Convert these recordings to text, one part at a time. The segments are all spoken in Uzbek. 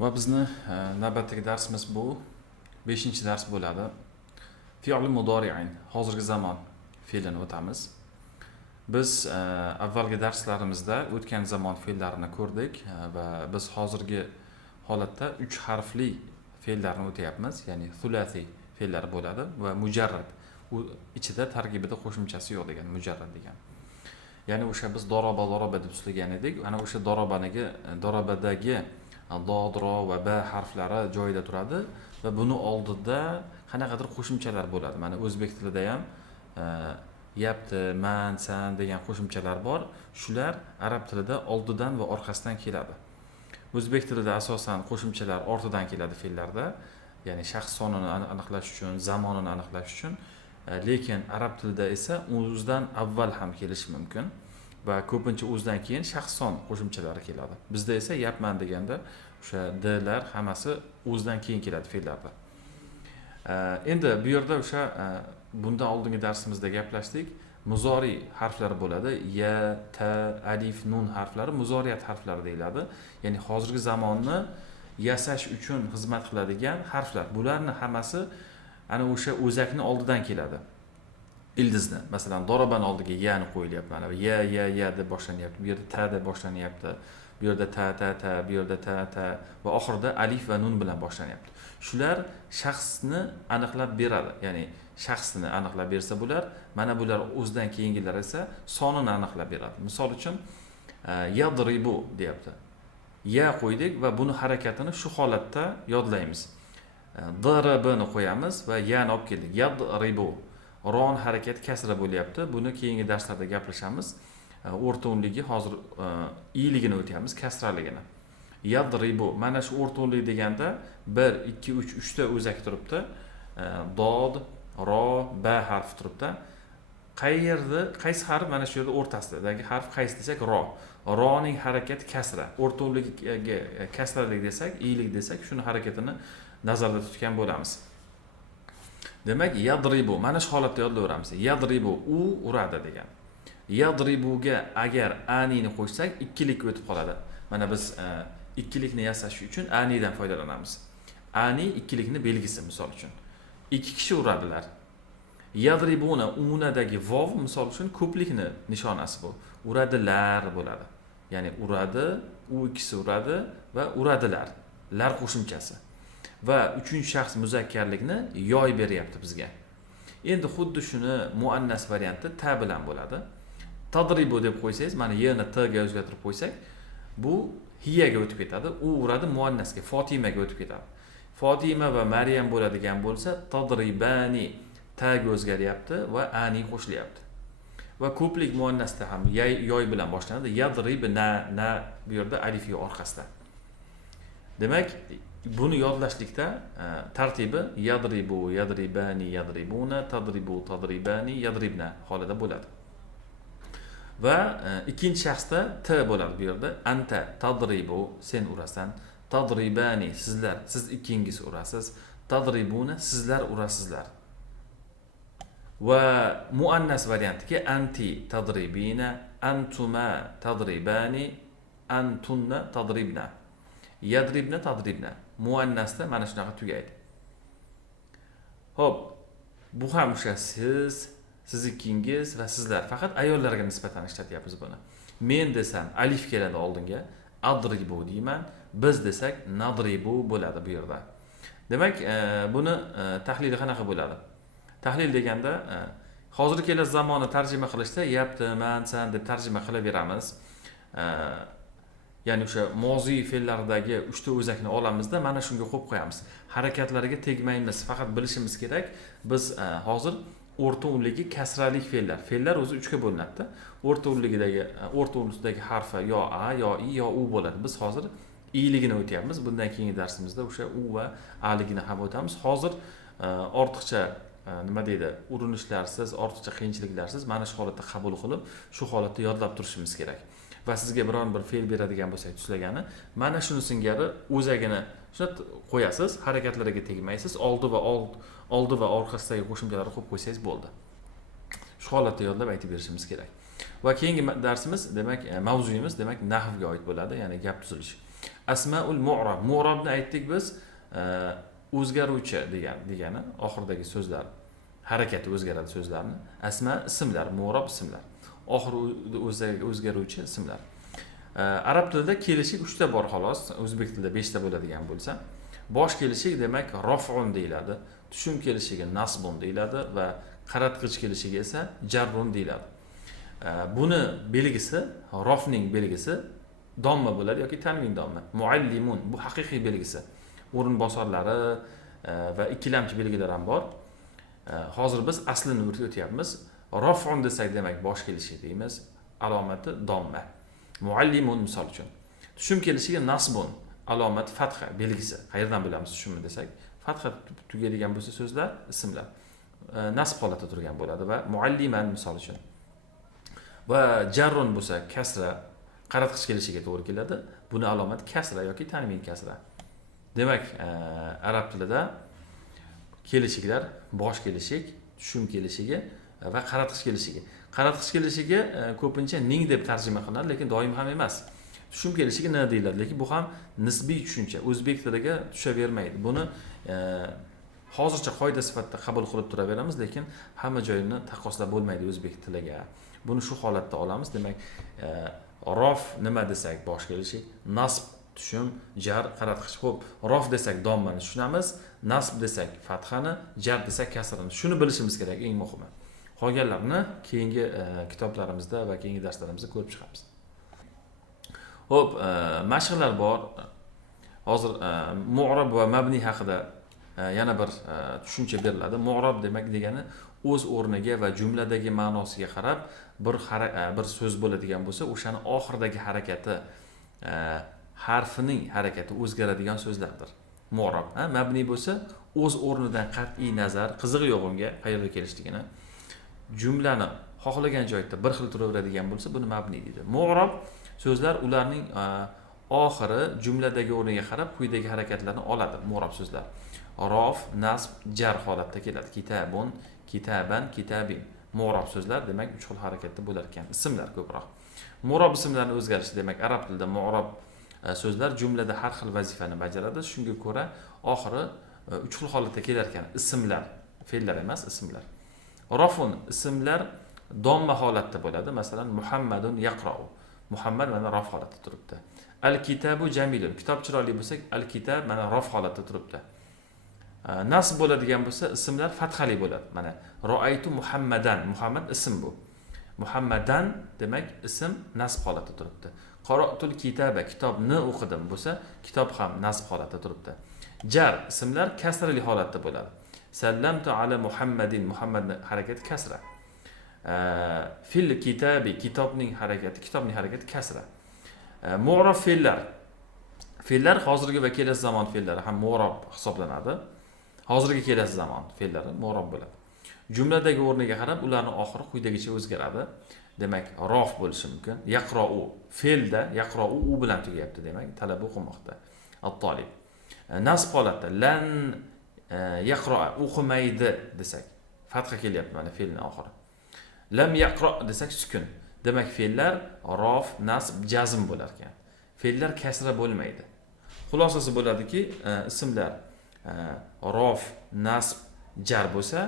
Va bizni navbatdagi darsimiz bu 5-dars bo'ladi. Fi'l mudori'in, hozirgi zamon fe'lini o'tamiz. Biz avvalgi darslarimizda o'tgan zamon fe'llarini ko'rdik va biz hozirgi holatda 3 harfli fe'llarni o'tyapmiz, ya'ni thulasi fe'llar bo'ladi va mujarrad. U ichida tarkibida qo'shimchasi yo'q degan, mujarrad degan. Ya'ni o'sha biz doroba deb so'zlagan edik. Ana o'sha dorobadagi dod, ro va ba harflari joyida turadi va buni oldida qanaqadir qo'shimchalar bo'ladi. Mana o'zbek tilida ham yapti, man, san degan qo'shimchalar bor. Shular arab tilida oldidan va orqasidan keladi. O'zbek tilida asosan qo'shimchalar ortidan keladi fe'llarda, ya'ni shaxs sonini aniqlash uchun, zamonini aniqlash uchun. Lekin arab tilida esa o'zidan avval ham kelishi mumkin va ko'pincha o'zidan keyin shaxs son qo'shimchalari keladi. Bizda esa yapman deganda o'sha dlar hammasi o'zidan keyin keladi fe'llarda. Endi bu yerda o'sha bundan oldingi darsimizda gaplashdik. Muzori harflari bo'ladi. Ya, ta, alif, nun harflari muzoriyat harflari deyiladi. Ya'ni hozirgi zamonni yasash uchun xizmat qiladigan harflar. Bularning hammasi ana o'sha o'zakni oldidan keladi. Ildizni, masalan, dorobani oldiga yani qo'yilyapti. Mana ya deb boshlanyapti. Bu yerda ta deb boshlanyapti. Bu yerda ta, bu yerda ta va oxirida alif va nun bilan boshlanyapti. Shular shaxsni aniqlab beradi. Ya'ni shaxsni aniqlab bersa bular, mana bular o'zidan keyingilar esa sonini aniqlab beradi. Misol uchun yadribu deyapti. Ya qo'ydik va buni harakatini shu holatda yodlaymiz. Dribni qo'yamiz va yani olib keldik. Yadribu. Ron harakat kasra bo'lyapti. Buni keyingi darslarda gaplashamiz. O'rta o'nligi hozir iligini o'tamiz, kasraligini. Yadribu. Mana shu o'rta o'nlik deganda 1, 2, 3 ta o'zak turibdi. Dod, ro, ba harfi turibdi. Qaysi harf mana shu yerda o'rtasidagi harf qaysi desak ro. Roning harakati kasra. O'rta o'nligiga kasralik desak, ilik desak, shuni harakatini nazarda tutgan bo'lamiz. Demak, yadribu mana shu holatda yodlayveramiz. Yadribu u uradi degan. Yadribuga agar anini qo'shsak, ikkilik o'tib qoladi. Mana biz ikkilikni yasash uchun anidan foydalanamiz. Ani ikkilikni belgisi, misol uchun. Ikki kishi uradilar. Yadribuna unadagi vov misol uchun ko'plikni nishonasi bu. Uradilar bo'ladi. Ya'ni uradi, u ikkisi uradi va uradilar. Lar qo'shimchasi. Va uchinchi shaxs muzakkarlikni yoy beryapti bizga. Endi xuddi shuni muannas varianti ta bilan bo'ladi. Tadribu deb qo'ysangiz, mana yana t ga o'zgartirib qo'ysak, bu hiyaga o'tib ketadi. U uradi muannasga, Fotimaga o'tib ketadi. Fotima va Maryam bo'ladigan bo'lsa, tadribani ta ga o'zgaryapti va ani qo'shilyapti. Va ko'plik muannasda ham yoy bilan boshlanadi. Yadribna bu yerda alif yo orqasida. Demak, buni yodlashlikda tartibi yadribu, yadribani, yadribuna, tadribu, tadribani, yadribna holida bo'ladi. Va ikkinchi shaxsda t bo'ladi bu yerda. Anta tadribu, sen urasan. Tadribani, sizlar, siz ikkingiz urasiz. Tadribuna, sizlar urasizlar. Va muannas variantiga anti tadribina, antuma tadribani, antunna tadribna. Yadribna tadribna. Muannasda mana shunaqa tugaydi. Xo'p, bu ham o'sha siz ikkingiz va sizlar. Faqat ayollarga nisbatan ishlatyapmiz buni. Men desam alif keladi oldinga, adribu deyman. Biz desak nadribu bo'ladi bu yerda. Demak, buni tahlili qanaqa bo'ladi? Tahlil deganda hozirgi kelasi zamonni tarjima qilishda yapti, man, san deb tarjima qilaveramiz. Ya'ni o'sha moziy fe'llaridagi 3 ta o'zakni olamizda mana shunga qo'yib qo'yamiz. Harakatlariga tegmaymiz, faqat bilishimiz kerak. Biz hozir o'rta o'nligi kasralik fe'llar. Fe'llar o'zi 3 ga bo'linadi. O'rta o'nlikdagi harfi yo a, yo i, yo u bo'ladi. Biz hozir iligini o'tyapmiz. Bundan keyingi darsimizda o'sha u va a ligini ham o'tamiz. Hozir ortiqcha nima deydi, urinishlarsiz, ortiqcha qiyinchiliklarsiz mana shu holatda qabul qilib, shu holatda yodlab turishimiz kerak. Va sizga biron bir fe'l beradigan bo'lsak tuslagani, mana shuni singari o'zagini shuna qo'yasiz, harakatlariga tegmaysiz, oldi va orqasidagi qo'shimchalarni qo'yib qo'ysangiz bo'ldi. Shu holatda yodlab aytib berishimiz kerak. Va keyingi darsimiz, demak, mavzuyimiz demak nahvga oid bo'ladi, ya'ni gap tuzilish. Asmaul mu'rab. Mu'rabni aytdik biz, o'zgaruvchi degani oxiridagi so'zlar harakati o'zgaradi so'zlarni. Asma ismlar, mu'rab ismlar. Oxiri o'zgaruvchi ismlar. Arab tilida kelishik 3 ta bor xolos, o'zbek tilida 5 ta bo'ladigan bo'lsa, bosh kelishik demak raf'un deyiladi, tushum kelishigi nasbun deyiladi va qaratqich kelishigi esa jarrun deyiladi. Buni belgisi, rafning belgisi domma bo'ladi yoki tanvin domma. Muallimun bu haqiqiy belgisi. O'rin bosarlari va ikkilamchi belgilar ham bor. Hozir biz aslini o'tyapmiz. Raf'un desak demak bosh kelishi deymiz, alomati domma. Muallimun misol uchun. Tushum kelishiga nasbun, alomati fatha belgisi. Qayerdan bilamiz tushumni desak? Fatha tugaydigan bo'lsa so'zlar, ismlar nasb holatda turgan bo'ladi va mualliman misol uchun. Va jarrun bo'lsa kasra, qaratqich kelishiga to'g'ri keladi. Buni alomati kasra yoki tanvin kasra. Demak, arab tilida kelishiklar bosh kelishik, tushum kelishigi va qaratqich kelishigi. Qaratqich kelishigi ko'pincha ning deb tarjima qilinadi, lekin doim ham emas. Tushum kelishigi na deyiladi, lekin bu ham nisbiy tushuncha. O'zbek tiliga tushavermaydi. Buni hozircha qoida sifatida qabul qilib turaveramiz, lekin hamma joyini taqqoslab bo'lmaydi o'zbek tiliga. Buni shu holatda olamiz. Demak, rof nima desak bosh kelishik, nasb tushum, jar, qaratqich. Xo'p, rof desak dommani tushunamiz, nasb desak fathani, jar desak kasrani. Shuni bilishimiz kerak eng muhimi. Qolganlarni keyingi kitoblarimizda va keyingi darslarimizda ko'rib chiqamiz. Xo'p, mashqlar bor. Hozir mu'rab va mabni haqida yana bir tushuncha beriladi. Mu'rab demak degani o'z o'rniga va jumladagi ma'nosiga qarab bir so'z bo'ladigan bo'lsa, o'shani oxiridagi harakati, harfining harakati o'zgaradigan so'zlardir. Mu'rab. Mabni bo'lsa, o'z o'rnidan qat'iy nazar, qizig'i yo'q unga qayerda kelishligini. Jumlani xohlagan joyda bir xil turaveradigan bo'lsa, buni mabni deydi. Mu'rab so'zlar ularning oxiri jumladagi o'rniga qarab quyidagi harakatlarni oladi. Mu'rab so'zlar rof, nasb, jar holatda keladi. Kitabun, kitaban, kitabin. Mu'rab so'zlar demak 3 xil harakatda bo'lar ekan. Ismlar ko'proq. Mu'rab ismlarning o'zgarishi demak arab tilida mu'rab so'zlar jumlada har xil vazifani bajaradi. Shunga ko'ra oxiri 3 xil holatda kelar ekan. Ismlar, fe'llar emas, ismlar. Rafun ismlar domma holatda bo'ladi. Masalan, Muhammadun yaqra'u. Muhammad mana raf holatda turibdi. Al-kitabu jamilun. Kitob chiroyli bo'lsa, al-kitab mana raf holatda turibdi. Nasb bo'ladigan bo'lsa, ismlar fathali bo'ladi. Mana ro'aytu Muhammadan. Muhammad ism bu. Muhammadan demak ism nasb holatda turibdi. Qara'tul kitaba. Kitobni o'qidim bo'lsa, kitob ham nasb holatda turibdi. Jar ismlar kasrali holatda bo'ladi. Sallamtu ala Muhammadin. Muhammadning harakati kasra. Fil kitabi. Kitobning harakati kasra. Mu'rab fe'llar hozirgi va kelasi zamon fe'llari ham mu'rab hisoblanadi. Hozirgi kelasi zamon fe'llari mu'rab bo'ladi. Jumladagi o'rniga qarab ularning oxiri quyidagicha o'zgaradi. Demak, rof bo'lishi mumkin. Yaqra'u fe'lda yaqra'u u bilan tugayapti demak, talaba o'qimoqda. At-talib. Nasb holatda lan yaqra o'qimaydi desak, fatha kelyapti mana fe'lning oxiri. Lam yaqra desak sukun. Demak, fe'llar rof, nasb, jazm bo'lar ekan. Fe'llar kasra bo'lmaydi. Xulosasi bo'ladiki, ismlar rof, nasb, jar bo'lsa,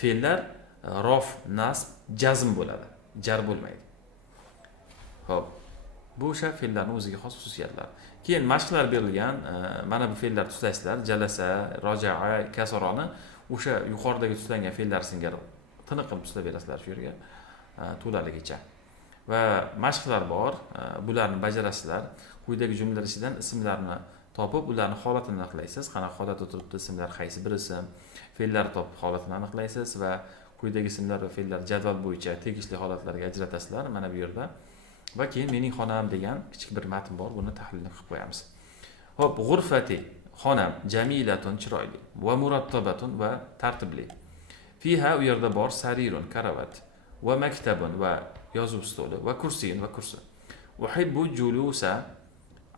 fe'llar rof, nasb, jazm bo'ladi. Jar bo'lmaydi. Xo'p. Bu o'sha fe'llarning o'ziga xos xususiyatlari. Keyin mashqlar berilgan, mana bu fe'llar tuzlaysizlar. Jalasa, roja'a, kasroni o'sha yuqoridagi tuzlangan fe'llar singari tiniqib tuzlab berasizlar shu yerga to'laligicha. Va mashqlar bor, bularni bajarasizlar. Quyidagi jumlalar ichidan ismlarni topib, ularning holatini aniqlaysiz. Qanaqa holatda turibdi ismlar, qaysi bir ism, fe'llar topib holatini aniqlaysiz va quyidagi ismlar va fe'llar jadval bo'yicha tegishli holatlarga ajratasizlar mana bu yerda. Va keyin mening xonam degan kichik bir matn bor, buni tahlilni qilib qo'yamiz. Hop, g'urfati xonam jamilatun chiroyli va murattabatun va tartibli. Fiha u yerda bor sarirun karavat va maktabun va yozuv stoli va kursiyun va kursi. Uhibbu julusa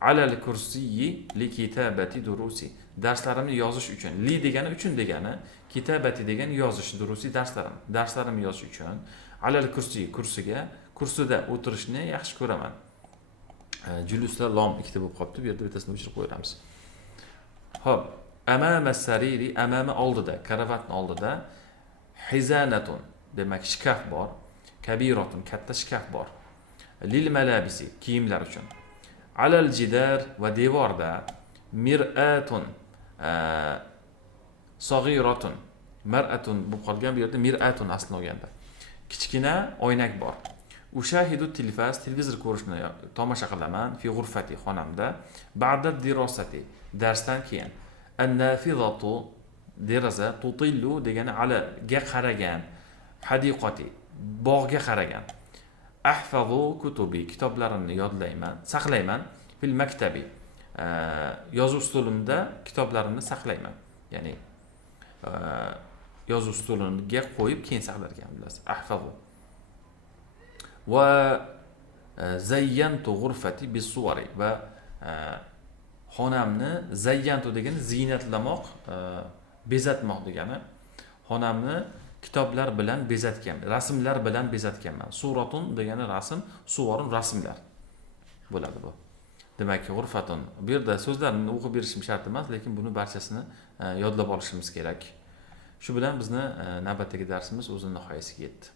ala al-kursiyyi li kitabati durusi. Darslarimni yozish uchun. Li degani uchun degani, kitabati degani yozish, durusi darslarimni yozish uchun ala al-kursiyyi kursiga, kursida o'tirishni yaxshi ko'raman. Juluslar lom ikkita bo'lib qolibdi. Bu yerda bittasini o'chirib qo'yamiz. Xo'p, amama sariri, amama oldida, karavatning oldida hizanatun, demak shkaf bor. Kabiratun, katta shkaf bor. Lil malabisi, kiyimlar uchun. Alal jidar va devorda mir'atun, sag'iratun, mar'atun bo'lib qolgan, bu yerda mir'atun aslini olganda. Kichkina oynak bor. Ushahidu tilfaz, televizor ko'rishni tomosha qilaman fi g'urfati, xonamda. Ba'da dirosati, darsdan keyin. An-nafizatu, deraza, tutillu degani alaga qaragan, hadiqati, bog'ga qaragan. Ahfazu kutubi, kitoblarimni yodlayman, saqlayman. Fil maktabi, yozuv stolimda kitoblarimni saqlayman. Ya'ni yozuv stoliga qo'yib keyin saqlar ekan, bilasiz. Ahfazu. Va zayyantu g'urfati bis-suwari, va xonamni zayyantu degani ziynatlamoq, bezatmoq degani. Xonamni kitoblar bilan bezatgan, rasmlar bilan bezatganman. Suratun degani rasm, suvarun rasmlar bo'ladi bu. Demak, g'urfatun. Bu yerda so'zlarni o'qib berishim shart emas, lekin buni barchasini yodlab olishimiz kerak. Shu bilan bizni navbatdagi darsimiz o'z nihoyasiga yetdi.